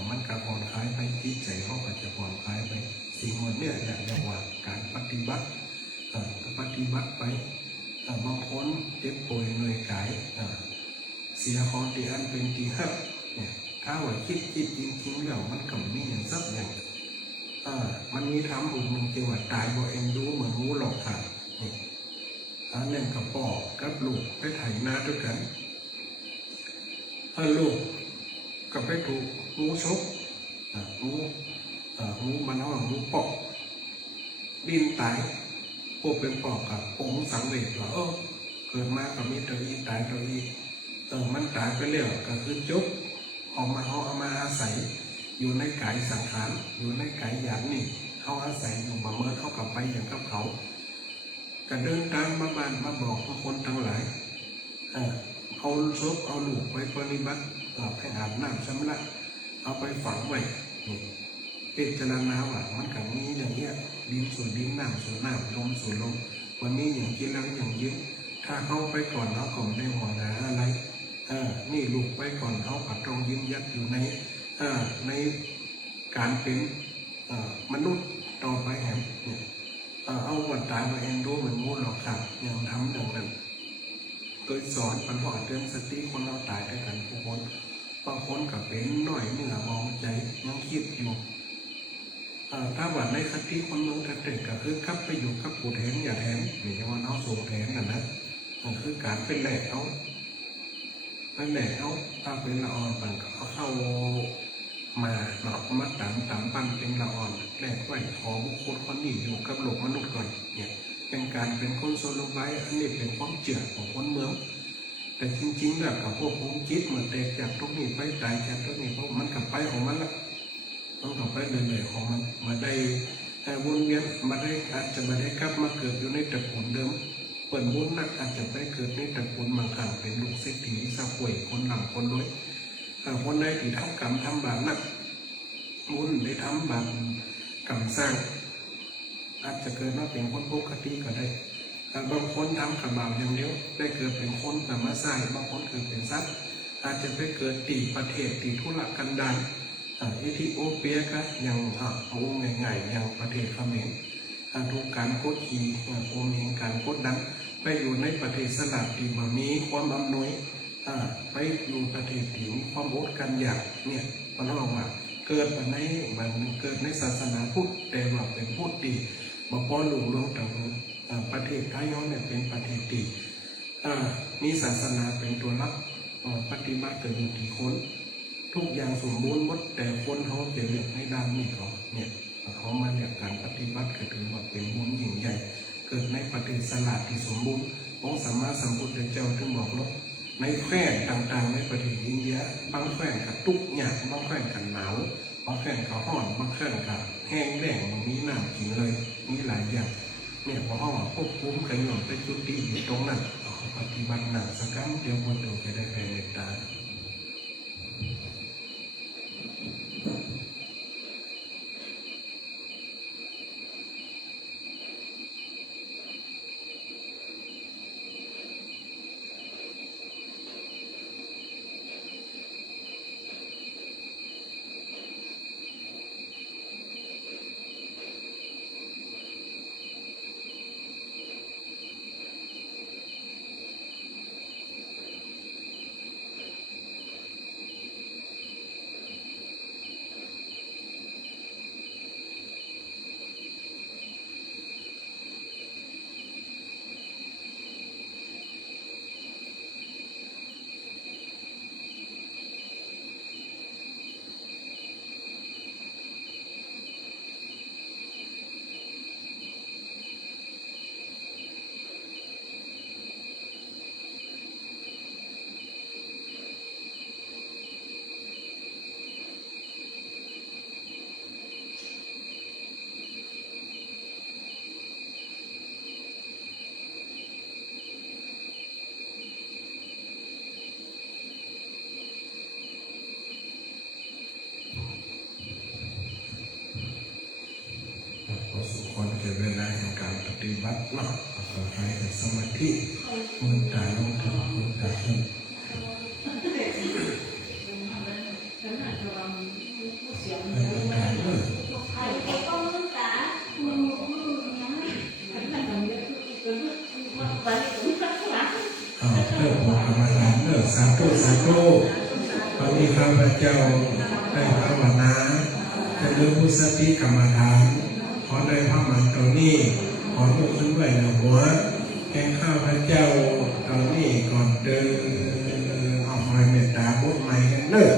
มันก็ผ่อนคลายไปจิตใจเขาก็จะผ่อนคลายไปสิ่งวันนี้เรียกว่าการปฏิบัติไปบางคนเจ็บป่วยเหนื่อยกายเสียของที่อันเป็นที่หักเนี่ยถ้าว่าคิดจริงๆแล้วมันก็มีอย่างสักอย่างมันมีทำบุญหนึ่งที่ว่าตายบ่เองรู้เหมือนงูหลอกค่ะเนี่ยกับพ่อกับลูกไปไถนาด้วยกันลูกกับไปถูกงูชกงูมันเอางูปอกดินตายพวกเป็นปอกกับองสังเวชว่าเกิดมากับมีตัวอีตายตัวอีมันตายไปแล้วก็คือจุกออกมาเขาเอามาอาศัยอยู่ในกายสังขารอยู่ในกายหยาบนี่เขาอาศัยอยู่มาเมื่อเขากลับไปอย่างกับเขาก็เดินตามมาบ้านมาบอกคนทั้งหลายเอาศพเอาลูกไปปฏิบัติให้อาบน้ำชำระเอาไปฝังไว้พิจารณาว่ามันกับนี้อย่างเงี้ยดินสู่ดินน้ำสู่น้ำลมสู่ลมวันนี้อย่างกินแล้วอย่างยืดถ้าเข้าไปก่อนเขาก็ไม่หัวหาอะไรนี่ลูกไปก่อนเขาก็ต้องยืนยัดอยู่ในการเป็นมนุษย์ต่อไปแหมเอาวันตายมาเองรู้เหมือนงูหลอกขาดอย่างทำอย่างนั้นโดยสอนปัญหาเตือนสติคนเราตายด้วยกันทุกคนบางคนกับเป็นหน่อยเนื้อมองใจยังคิดอยู่ถ้าว่าในคติคนเมืองกระเตกก็คือขับไปอยู่กับผู้แทนอย่าแทนหรือว่าเอาส่งแทนนะมันคือการเป็นแหลกเอาถ้าเป็นละออนมันก็เข้า มาเนาะมาตามปั้นเป็นละอ่อนแรกไหวขอบุคคลคนนี้อยู่กับโลกมนุษย์ก่อนเนี่ยเป็นการเป็นคนโซโลไบอันนี้เป็นความเชื่อของคนเมืองแต่จริงๆแล้วกับพวกผมคิดมันแตกจากตรงนี้ไปตายจากตรงนี้เพราะมันกลับไปของมันละต้องกลับไปเรื่อยๆของมันมาได้วนเวียนมาได้อาจจะมาได้กลับมาเกิดอยู่ในตระกูลเดิมเปิดบุญนักอาจจะไปเกิดในตระกูลบางครั้งเป็นลูกเศรษฐีสาวป่วยคนหลังคนรวยคนใดที่ทำกรรมทำบาปนักบุญได้ทำบาปกรรมสร้างอาจจะเกิดมาเป็นคนปกติก็ได้บางคนทำกับบาปอย่างเดียวได้เกิดเป็นคนแต่มาสร้างบางคนเกิดเป็นสัตว์อาจจะไปเกิดตีประเทศตีทุรกันดารเอธิโอเปียก็ยังเอาง่ายๆอย่างประเทศเขมรถูกการกดขี่โอมเองการกดดันไปอยู่ในประเทศสลับที่มันมีความอำนวยไปอยู่ประเทศที่มีความอดกันอยากเนี่ยมันต้องว่าเกิดในมันเกิดในศาสนาพุทธแต่ว่าเป็นพุทธดีมาป้อนหลวงหลวงต่างประเทศไทยเนี่ยเป็นประเทศดีมีศาสนาเป็นตัวรับปฏิบัติกันอยู่ที่คนทุกอย่างสมบูรณ์หมดแต่คนเขาจะเลือกในด้านนี้เขาเนี่ยเขามาเรียกการปฏิบัติก็ถือว่าเป็นบุญยิ่งใหญ่เกิดในประเทศสลาดที่สมบูรณ์องค์สัมมาสัมพุทธเจ้าถึงบอกว่าในแคว้นต่างๆในประเทศอินเดียบางแคว้นกับตุกหยาบบางแคว้นกับหนาวบางแคว้นกับร้อนบางแคว้นกับแห้งแล้งมีน้ำกินเลยมีหลายอย่างเนี่ยพอห้องควบคุมกันอยู่ไปจุดที่อยู่ตรงนั้นปฏิบัติหนักสักครั้งเดียวคนเดียวจะได้แผ่เมตตาสุขคนเกิดเวลาแห่งการปฏิบัติเนาะขอให้สมาธิมือตาลงถึงมือตาขึ้นเลิกบอกกรรมฐานเลิกสาธุสาธุตอนนี้ข้าพเจ้าได้ภาวนาจะเลิกพุทธติกรรมฐานขอได้พระมันตรงนี้ขอลุกขึ้นไว้ในหัวแห่งข้าพเจ้าตอนนี้ก่อนเดินออกมาเมตตาบุญใหม่กันเลิก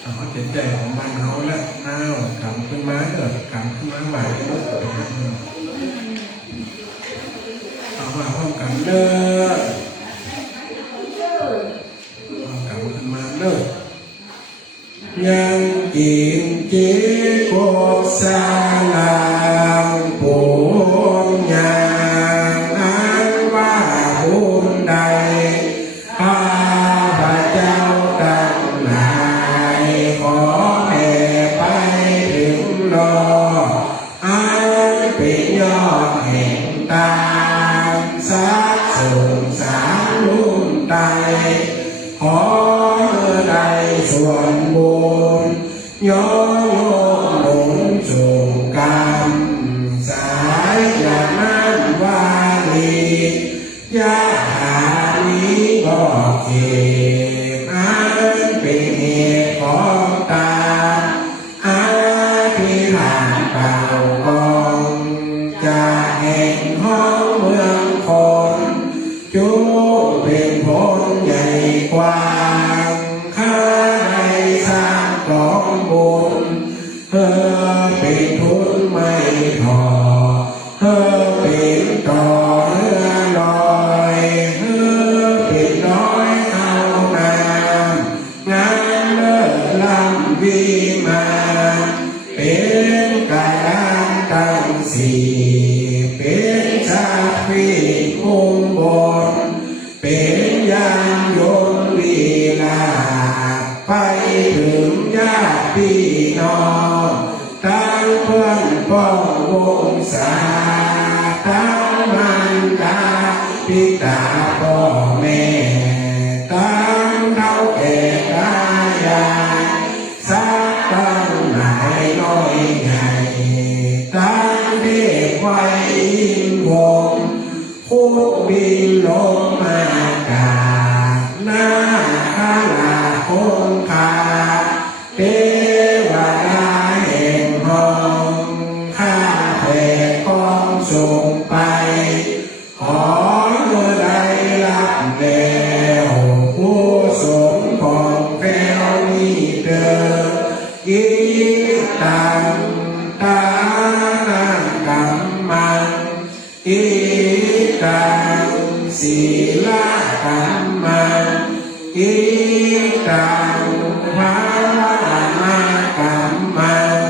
เขาจะใจของบ้านเขาแล้วน้าวกำขึ้นมาเลิกกำขึ้นมาใหม่เลิกเอามาพร้อมกันเลิกกำขึ้นมาเลิกยังกินจีโกสาลังปุญญาอันว่าบุญใดข้าพเจ้าตั้งหลายขอแผ่ไปถึงโลกอันเป็นยอดแห่งตามสักส่งสารลุ่มไตขอได้ส่วนบุญย้อนหนุนสู่กรรมสายอย่างนั้นว่าดียะหานี้บอกเหตุอันเป็นเหตุของตาอาธิษฐานเป่ากองจะแห่งห้องเมืองคนจุเป็นผลใหญ่กว่าข้าได้สร้างกองบุญ พิตาพ่อแม่ตั้งเท่าแก่ตายายสักตั้งไหนน้อยใหญ่ตั้งเทพไว้อินวงพูดบินลงมากาหน้าคาลาคงคาเทวดาแห่งห้องข้าแผ่กองส่งไปขอเมื่อใดรับแล้วผู้สมของแฟวนี้เดินยิตังตานังกัมมังอิตังศีลกัมมังอิตังภาวนากัมมัง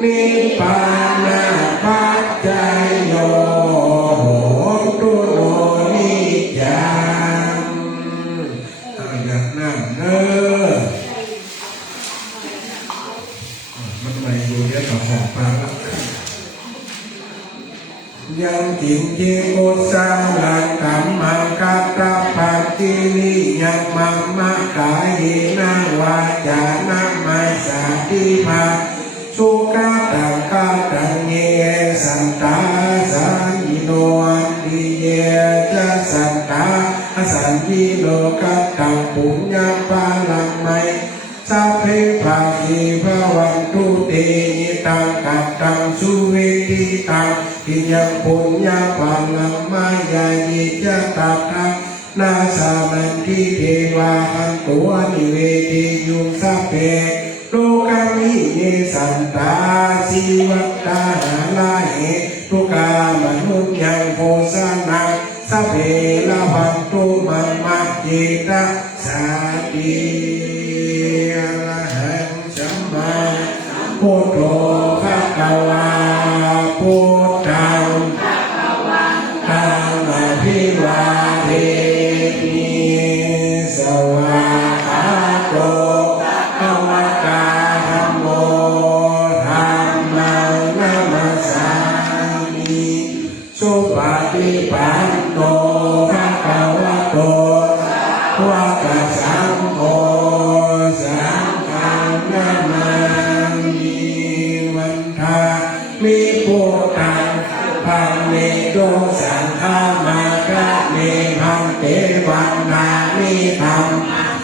นิพพานาปัจจายโยโหตุโนนิยังอย่างนั้นเด้อมันไม่อยู่เดี๋ยวก็หอบมาแล้วยังจินเจโกสาลังกัมมังกัตตะปัจจินิยังมังมะกายนังวาจานังมัสสาติมาสุขาตังกาตังเยสันตาสันยิโนอันติเยจะสันตาสันยิโนกัตตังปุญญาปาลังไมสัพเพภาคีภวันตุเตยิตังกัตตังสุเวทิตังทิยังปุญญาปาลังมายายิจะตัตถะนาสานันทิเทวาหันตัวนิเวทิยุงสัพเพโลกามิเยสันตาสีวัตตาหาลาเหตุกามนุษยังโพสนังสัพเพละพันตุมัมมะเจตาสาติอรหังสัมมาพุทโธภะคะวาพุทธังธัมมังอภิวาเทมิสวากขาโตภะวะตาธัมโมธัมมังนัมสสามิสุปฏิปันโนภะคะวะโตวะกะสังโฆสังฆังนามามิวันทามิพุทธังพันเมโตสังฆามาคะเมพันเตวันนามิธัม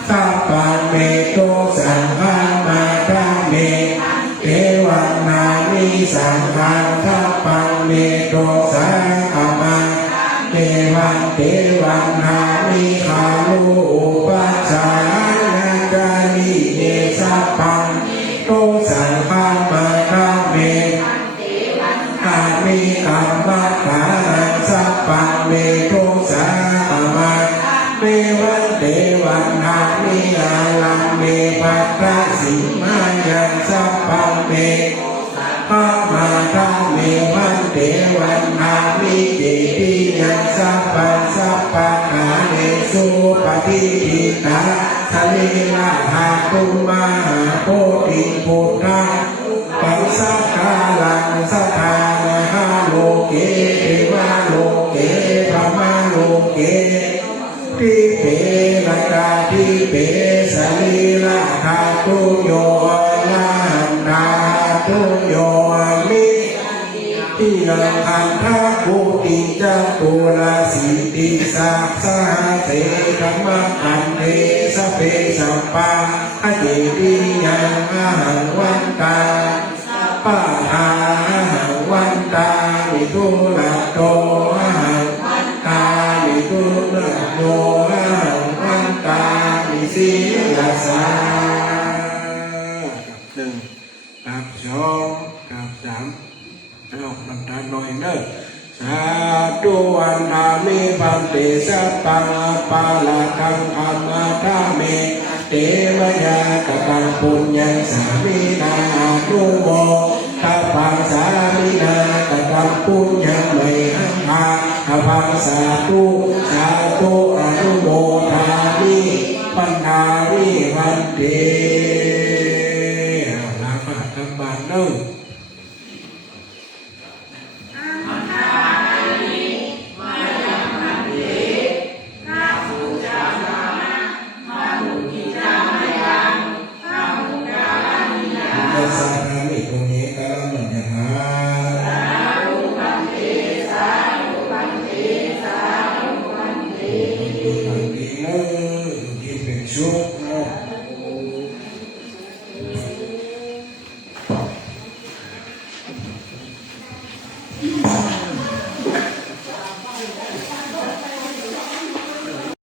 สัพพะเมโตสังฆามาคะเมเทวันนามิสังฆังสัพพะเมโตสังฆามาเทวันเทวันนามิคาลุอุปัชฌายะจานิเนสัพพังโตสังฆามาคะเมอามิกัมมัฏฐานังสัพพะเมโตสังฆามาเมวันเทวันนามิอาลังเมปัตตสิมายังสัพพะเมพระมาทาเมวันเทวันนามิเจติยังสัพพะสัพพะขาเนสุปฏิทิตาทะเลละหาตุมหาโพธิพุทธะปัสสะกาลังสัทธานาโลเกเทวาโลเกพระมาโลเกทิเปนะกาทิเปสลีละหาตุโยละหันดาตุโยมิที่ยังคันทะภูติจัตุราสิติสัพสหเสธรรมคันเทสเปสัมปาอเจติยังอาหังวันตาปะอาหังวันตามิทุระโตอาหังวันตามิทุระโตอาหังวันตามิสีลาสากับหนึ่งกับสองกับสามเอาบรรดาหน่อยเนอะสาธุอันนามิพันเตสัพพังปาลาคังอัมมาทาเมเตมยากตังปุญญังสามินานุโมทัพพังสามินากตังปุญญังไมหังหาทัพพังสาธุสาธุอนุโมทามิปัญญาวิวันเตลาภะธรรมะเนอะ อยู่ทางดีเนออยู่ที่เป็นสุข